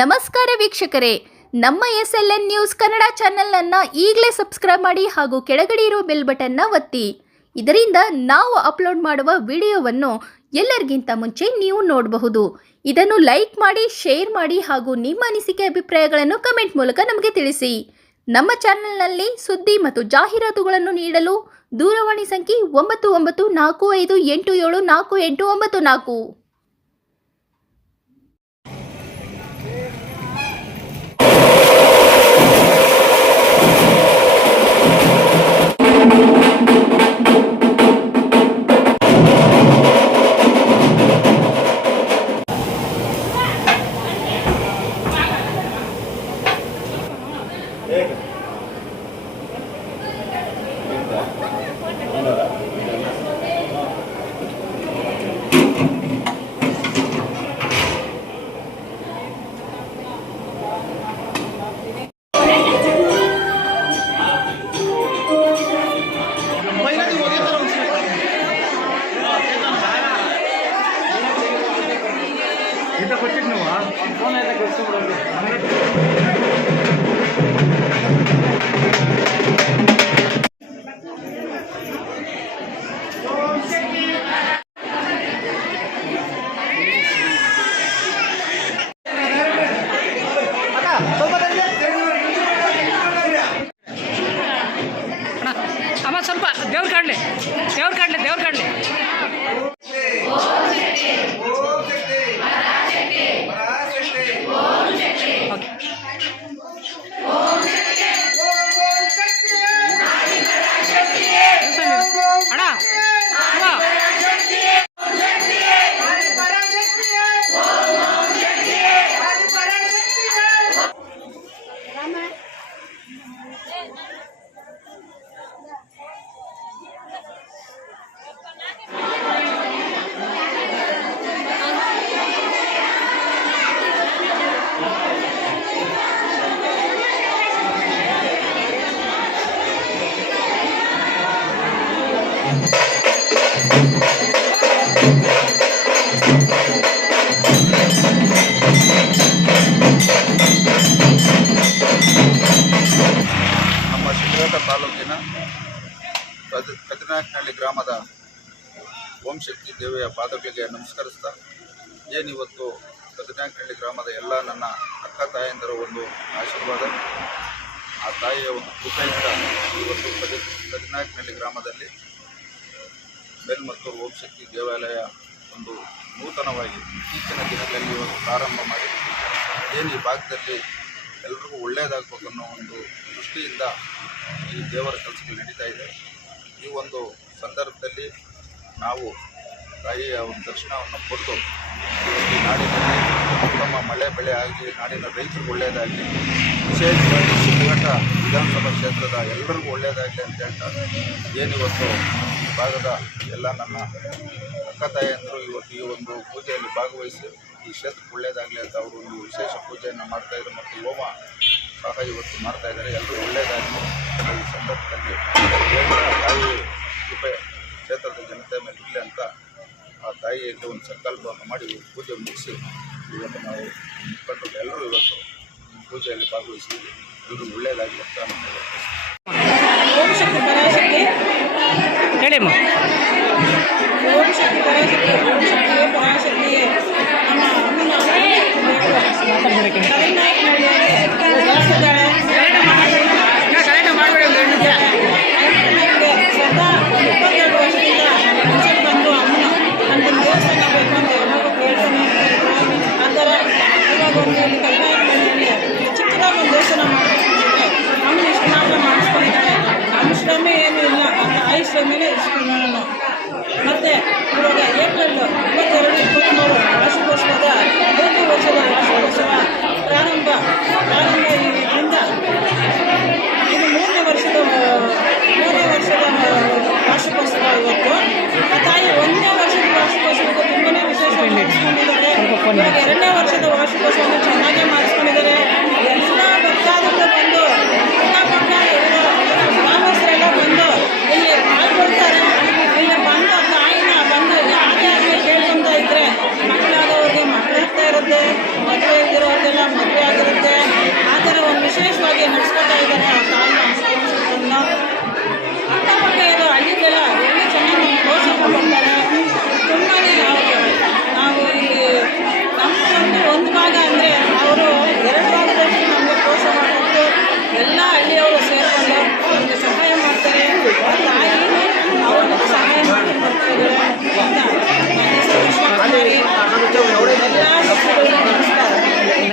ನಮಸ್ಕಾರ ವೀಕ್ಷಕರೇ, ನಮ್ಮ SLN ನ್ಯೂಸ್ ಕನ್ನಡ ಚಾನೆಲ್ ಈಗಲೇ ಸಬ್ಸ್ಕ್ರೈಬ್ ಮಾಡಿ ಹಾಗೂ ಕೆಳಗಡೆ ಇರುವ ಬೆಲ್ ಬಟನ್ ಒತ್ತಿ. ಇದರಿಂದ ನಾವು ಅಪ್ಲೋಡ್ ಮಾಡುವ ವಿಡಿಯೋವನ್ನು ಎಲ್ಲರಿಗಿಂತ ಮುಂಚೆ ನೀವು ನೋಡಬಹುದು. ಇದನ್ನು ಲೈಕ್ ಮಾಡಿ, ಶೇರ್ ಮಾಡಿ ಹಾಗೂ ನಿಮ್ಮ ಅನಿಸಿಕೆ ಅಭಿಪ್ರಾಯಗಳನ್ನು ಕಮೆಂಟ್ ಮೂಲಕ ನಮಗೆ ತಿಳಿಸಿ. ನಮ್ಮ ಚಾನೆಲ್ನಲ್ಲಿ ಸುದ್ದಿ ಮತ್ತು ಜಾಹೀರಾತುಗಳನ್ನು ನೀಡಲು ದೂರವಾಣಿ ಸಂಖ್ಯೆ 9945874894. इतना कुछ नहीं हुआ फोन आया था कस्टमर ಅಮ್ಮ ಸ್ವಲ್ಪ ದೇವ್ರ ಕಾಡ್ಲಿ ನಮ್ಮ ಶಿವಮೊಗ್ಗ ತಾಲೂಕಿನ ಕದಿನಾಯಕನಹಳ್ಳಿ ಗ್ರಾಮದ ಓಂ ಶಕ್ತಿ ದೇವಿಯ ಪಾದಗಳಿಗೆ ನಮಸ್ಕರಿಸ್ತಾ, ಏನಿವತ್ತು ಕದಿನಾಯಕನಹಳ್ಳಿ ಗ್ರಾಮದ ಎಲ್ಲ ನನ್ನ ಅಕ್ಕ ತಾಯಂದಿರ ಒಂದು ಆಶೀರ್ವಾದ, ಆ ತಾಯಿಯ ಒಂದು ಕೃಪೆಯಿಂದ ಇವತ್ತು ಕದಿನಾಯಕನಹಳ್ಳಿ ಗ್ರಾಮದಲ್ಲಿ ಮೇಲ್ಮತ್ತೂರು ಓಂ ಶಕ್ತಿ ದೇವಾಲಯ ಒಂದು ನೂತನವಾಗಿ ಇತ್ತೀಚಿನ ದಿನಗಳಲ್ಲಿ ಇವತ್ತು ಪ್ರಾರಂಭ ಮಾಡಿ ಏನು ಈ ಭಾಗದಲ್ಲಿ ಎಲ್ರಿಗೂ ಒಳ್ಳೆಯದಾಗಬೇಕು ಅನ್ನೋ ಒಂದು ದೃಷ್ಟಿಯಿಂದ ಈ ದೇವರ ಕೆಲಸಗಳು ನಡೀತಾ ಇದೆ. ಈ ಒಂದು ಸಂದರ್ಭದಲ್ಲಿ ನಾವು ತಾಯಿಯ ಒಂದು ದರ್ಶನವನ್ನು ಕೊಟ್ಟು ಈ ನಾಡಿನಲ್ಲಿ ಉತ್ತಮ ಮಳೆ ಬೆಳೆ ಆಗಲಿ, ನಾಡಿನ ರೈತರಿಗೂ ಒಳ್ಳೆಯದಾಗಲಿ, ವಿಶೇಷವಾಗಿ ಶಿವಮೊಗ್ಗ ವಿಧಾನಸಭಾ ಕ್ಷೇತ್ರದ ಎಲ್ಲರಿಗೂ ಒಳ್ಳೆಯದಾಗಲಿ ಅಂತ ಹೇಳ್ತಾ, ಏನಿವತ್ತು ಈ ಭಾಗದ ಎಲ್ಲ ನನ್ನ ಅಕ್ಕ ತಾಯಿಯಂದರು ಇವತ್ತು ಈ ಒಂದು ಪೂಜೆಯಲ್ಲಿ ಭಾಗವಹಿಸಿ ಈ ಕ್ಷೇತ್ರಕ್ಕೆ ಒಳ್ಳೆಯದಾಗಲಿ ಅಂತ ಅವರು ಒಂದು ವಿಶೇಷ ಪೂಜೆಯನ್ನು ಮಾಡ್ತಾಯಿದ್ರು ಮತ್ತು ಹೋಮ ಸಹ ಇವತ್ತು ಮಾಡ್ತಾಯಿದ್ದಾರೆ. ಎಲ್ಲರೂ ಒಳ್ಳೆಯದಾಗಲಿ ಈ ಸಂದರ್ಭದಲ್ಲಿ ತಾಯಿ ಕೃಪೆ ಕ್ಷೇತ್ರದ ಜನತೆ ಮೇಲೆ ಇರಲಿ ಅಂತ ಆ ತಾಯಿಯಲ್ಲಿ ಒಂದು ಸಂಕಲ್ಪವನ್ನು ಮಾಡಿ ಪೂಜೆ ಮುಗಿಸಿ ಇವತ್ತು ನಾವು ಮುಖಂಡರು ಎಲ್ಲರೂ ಇವತ್ತು ಪೂಜೆಯಲ್ಲಿ ಭಾಗವಹಿಸಿ ಎಲ್ಲರೂ ಒಳ್ಳೆಯದಾಗಲಿ ಅಂತ ಹೇಳಿಮ್ಮ. ಚಿಕ್ಕದಾಗಿ ಒಂದು ದೇವಸ್ಥಾನ ಮಾಡಿಕೊಂಡಿದ್ದಾರೆ. ಅಮ್ಮನ ಇಷ್ಟು ಮಾತ್ರ ಮಾಡಿಸ್ಕೊಂಡಿದ್ದಾರೆ. ನಮ್ಮ ಶ್ರಮೆ ಏನೂ ಇಲ್ಲ, ತಾಯಿ ಶ್ರಮೆನೇ ಇಷ್ಟು. ಮತ್ತು ಇವಾಗ ಏಪ್ರಿಲ್ 22-23 ವಾರ್ಷಿಕೋತ್ಸವದ 5ನೇ ವರ್ಷದ ವಾರ್ಷಿಕೋತ್ಸವ ಪ್ರಾರಂಭ ಇದರಿಂದ ಇದು 3ನೇ ವರ್ಷದ ವಾರ್ಷಿಕೋತ್ಸವ. ಇವತ್ತು ಆ ತಾಯಿ 1ನೇ ವರ್ಷದ ವಾರ್ಷಿಕೋತ್ಸವಕ್ಕೆ ತುಂಬನೇ ವಿಶೇಷವಾಗಿ ಮಾಡಿಸ್ಕೊಂಡಿದ್ದಾರೆ. ಇವಾಗ 2ನೇ ವರ್ಷದ ವಾರ್ಷಿಕೋತ್ಸವವನ್ನು ಚೆನ್ನಾಗೇ ಮಾಡಿಸ್ತಾರೆ.